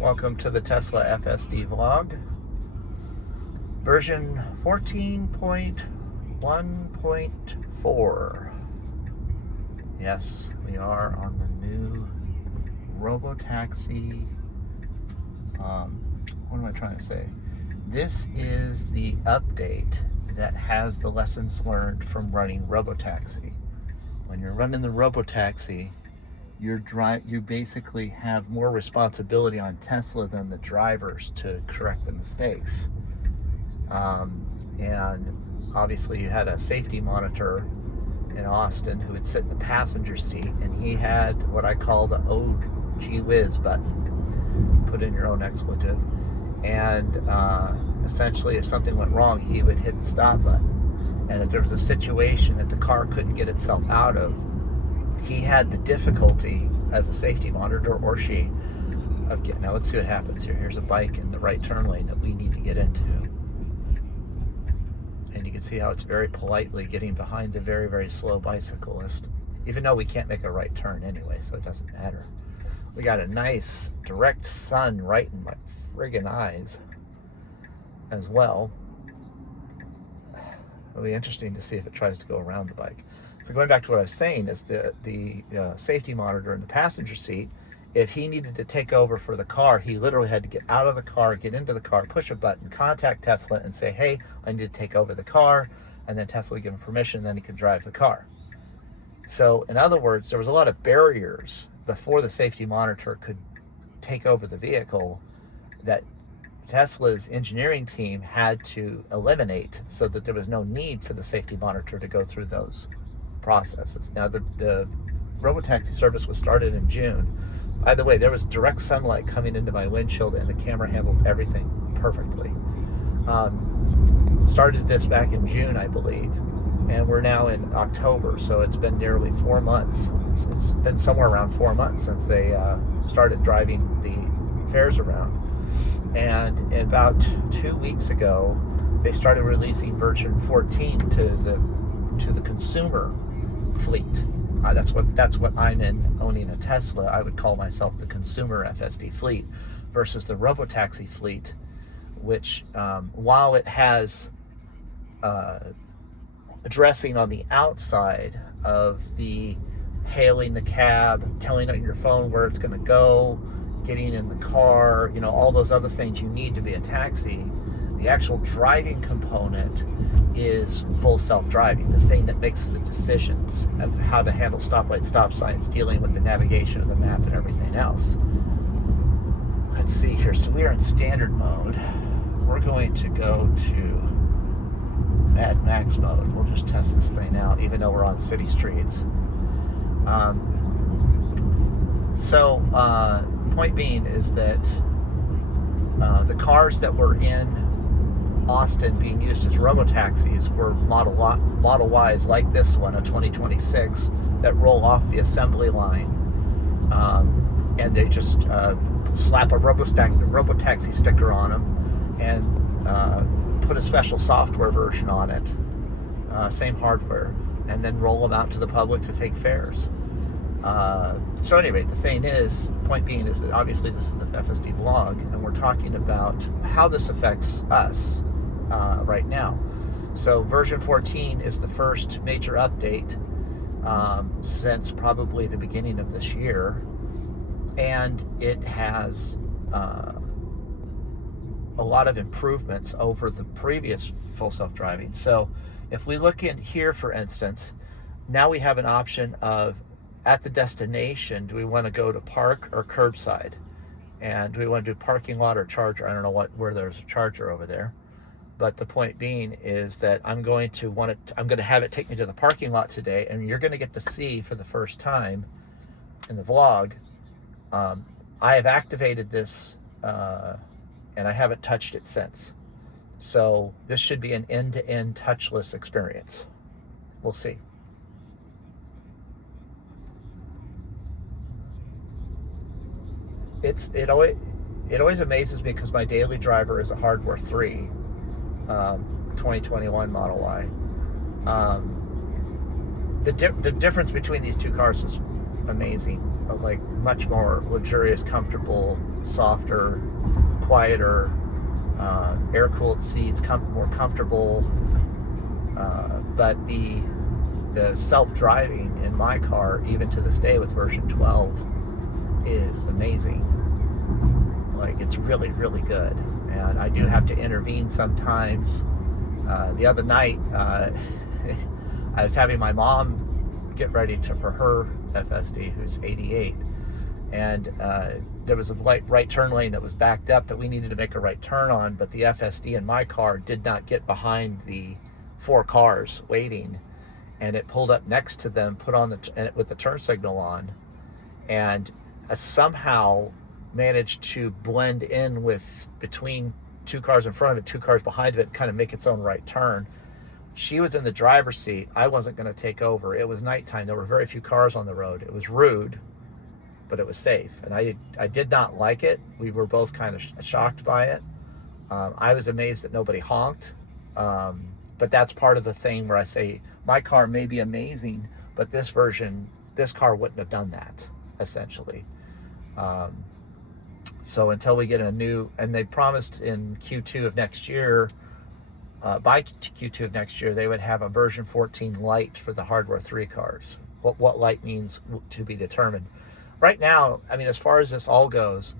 Welcome to the Tesla FSD vlog, version 14.1.4. Yes, we are on the new Robo-Taxi. What am I trying to say? This is the update that has the lessons learned from running Robo-Taxi. When you're running the Robo-Taxi, you basically have more responsibility on Tesla than the drivers to correct the mistakes. And obviously you had a safety monitor in Austin who would sit in the passenger seat, and he had what I call the "oh gee whiz" button. Put in your own expletive. And essentially if something went wrong, he would hit the stop button. And if there was a situation that the car couldn't get itself out of, he had the difficulty as a safety monitor, or she, of getting. Now let's see what happens here. Here's a bike in the right turn lane that we need to get into. And you can see how it's very politely getting behind the very, very slow bicyclist, even though we can't make a right turn anyway, so it doesn't matter. We got a nice direct sun right in my friggin' eyes as well. It'll be interesting to see if it tries to go around the bike. So going back to what I was saying, is the safety monitor in the passenger seat, if he needed to take over for the car, he literally had to get out of the car, get into the car, push a button, contact Tesla and say, hey, I need to take over the car, and then Tesla would give him permission, then he could drive the car. So in other words, there was a lot of barriers before the safety monitor could take over the vehicle that Tesla's engineering team had to eliminate, so that there was no need for the safety monitor to go through those processes. Now the Robo-Taxi service was started in June. By the way, there was direct sunlight coming into my windshield, and the camera handled everything perfectly. Started this back in June, I believe, and we're now in October, so it's been nearly 4 months. It's been somewhere around 4 months since they started driving the fares around. And about 2 weeks ago, they started releasing version 14 to the consumer fleet. That's what I'm in, owning a Tesla. I would call myself the consumer FSD fleet, versus the Robo-Taxi fleet, which while it has addressing on the outside of the hailing the cab, telling on your phone where it's going to go, getting in the car, all those other things you need to be a taxi, the actual driving component is full self-driving, the thing that makes the decisions of how to handle stoplights, stop signs, dealing with the navigation of the map and everything else. Let's see here. So we are in standard mode. We're going to go to Mad Max mode. We'll just test this thing out, even though we're on city streets. Point being is that the cars that were in Austin being used as Robo-Taxis were Model Ys like this one, a 2026, that roll off the assembly line, and they just slap a Robo-Taxi sticker on them and put a special software version on it, same hardware, and then roll them out to the public to take fares. So anyway, the point being is that obviously this is the FSD vlog, and we're talking about how this affects us right now. So version 14 is the first major update since probably the beginning of this year, and it has a lot of improvements over the previous full self-driving. So if we look in here, for instance, now we have an option of, at the destination, do we want to go to park or curbside? And do we want to do parking lot or charger? I don't know where there's a charger over there. But the point being is that I'm going to have it take me to the parking lot today, and you're going to get to see for the first time in the vlog. I have activated this, and I haven't touched it since. So this should be an end-to-end touchless experience. We'll see. It always amazes me, because my daily driver is a hardware 3 2021 Model Y. The difference between these two cars is amazing. Like much more luxurious, comfortable, softer, quieter, air-cooled seats, more comfortable. But the self-driving in my car, even to this day with version 12, is amazing. Like, it's really, really good. And I do have to intervene sometimes. The other night, I was having my mom get ready for her FSD, who's 88, and there was a right turn lane that was backed up that we needed to make a right turn on, but the FSD in my car did not get behind the 4 cars waiting, and it pulled up next to them, put on with the turn signal on, and somehow managed to blend in between 2 cars in front of it, 2 cars behind it, and kind of make its own right turn. She was in the driver's seat. I wasn't going to take over. It was nighttime. There were very few cars on the road. It was rude, but it was safe. And I did not like it. We were both kind of shocked by it. I was amazed that nobody honked. But that's part of the thing where I say my car may be amazing, but this car wouldn't have done that, essentially. So until we get a new, and they promised in Q2 of next year, by Q2 of next year, they would have a version 14 Lite for the hardware 3 cars. What Lite means to be determined. Right now, I mean, as far as this all goes,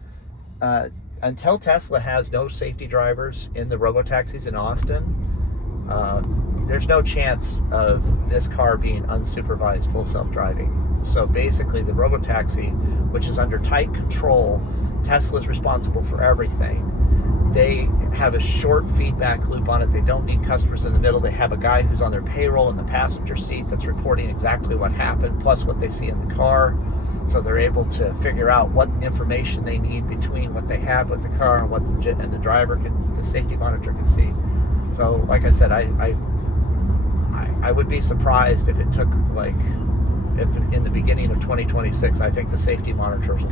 until Tesla has no safety drivers in the Robo-Taxis in Austin, there's no chance of this car being unsupervised full self-driving. So basically, the Robo-Taxi, which is under tight control, Tesla's responsible for everything. They have a short feedback loop on it. They don't need customers in the middle. They have a guy who's on their payroll in the passenger seat that's reporting exactly what happened, plus what they see in the car. So they're able to figure out what information they need between what they have with the car and what the driver the safety monitor can see. So, like I said, I would be surprised if it took, like, in the beginning of 2026, I think the safety monitors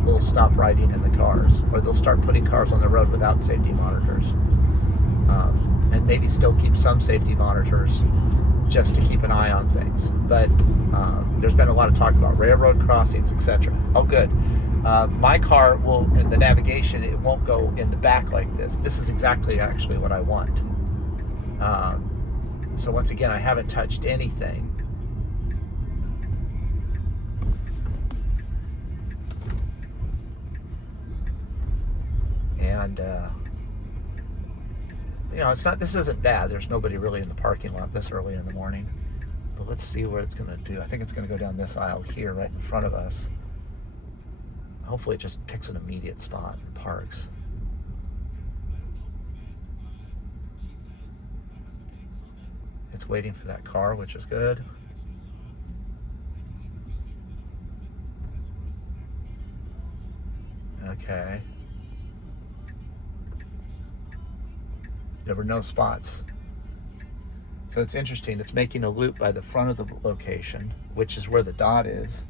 will stop riding in the cars, or they'll start putting cars on the road without safety monitors, and maybe still keep some safety monitors just to keep an eye on things. But there's been a lot of talk about railroad crossings, etc. Oh, good. My car will, in the navigation, it won't go in the back like this. This is exactly actually what I want. So once again, I haven't touched anything. And this isn't bad. There's nobody really in the parking lot this early in the morning. But let's see what it's going to do. I think it's going to go down this aisle here, right in front of us. Hopefully it just picks an immediate spot and parks. It's waiting for that car, which is good. Okay. There were no spots. So it's interesting. It's making a loop by the front of the location, which is where the dot is.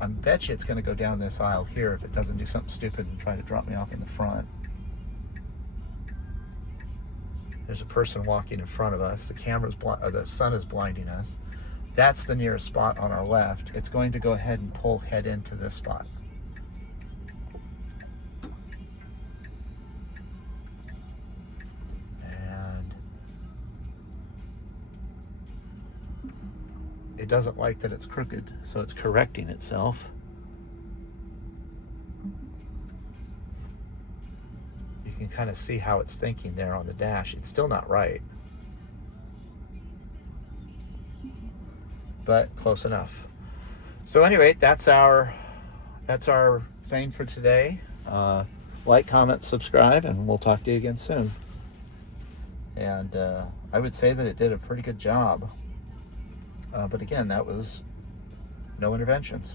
I bet you it's going to go down this aisle here if it doesn't do something stupid and try to drop me off in the front. There's a person walking in front of us. The sun is blinding us. That's the nearest spot on our left. It's going to go ahead and head into this spot. And it doesn't like that it's crooked, so it's correcting itself. You can kind of see how it's thinking there on the dash. It's still not right, but close enough. So anyway, that's our thing for today. Like, comment, subscribe, and we'll talk to you again soon. And I would say that it did a pretty good job. But again, that was no interventions.